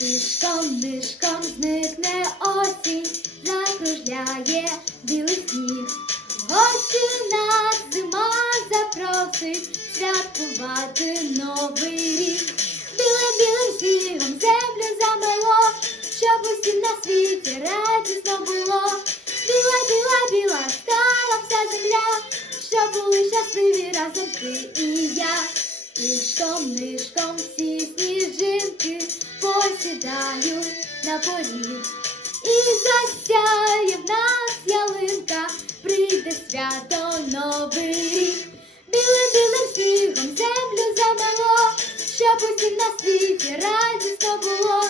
нишком зникне осінь, закружляє білий сніг. Гості нас зима запросить святкувати новий рік. Білим білим снігом землю замело, щоб усім на світі радісно було. Біла, біла, біла стала вся земля, щоб були щасливі разом ти і я. Нишком, нишком всі сніжинки посідають на поріг. І засяє в нас ялинка, прийде свято новий рік. Білим білим снігом землю замело, щоб усім на світі радісно було.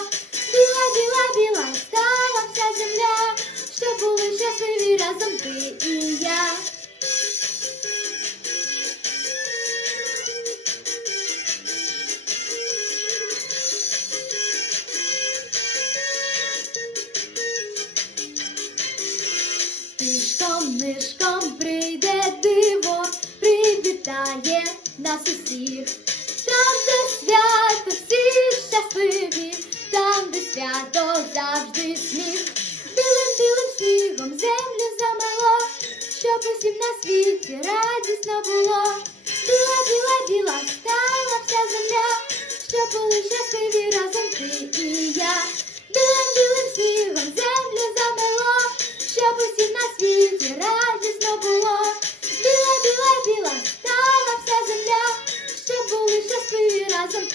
Біла, біла, біла стала вся земля, щоб були щасливі разом ти і я. Тишком нишком прийде диво, привітає нас усіх. Там, де свято, всі щасливі, там, де свято завжди сміх. Білим білим снігом землю замело, щоб усім на світі радісно було. Біла, біла, біла стала вся земля, щоб були щасливі разом ти і я. Білим білим снігом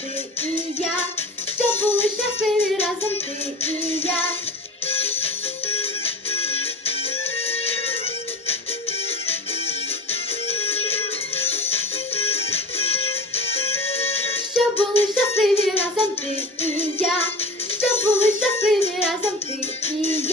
ти і я, щоб були щасливі разом ти і я. Були щасливі разом ти і я, щоб були щасливі разом ти і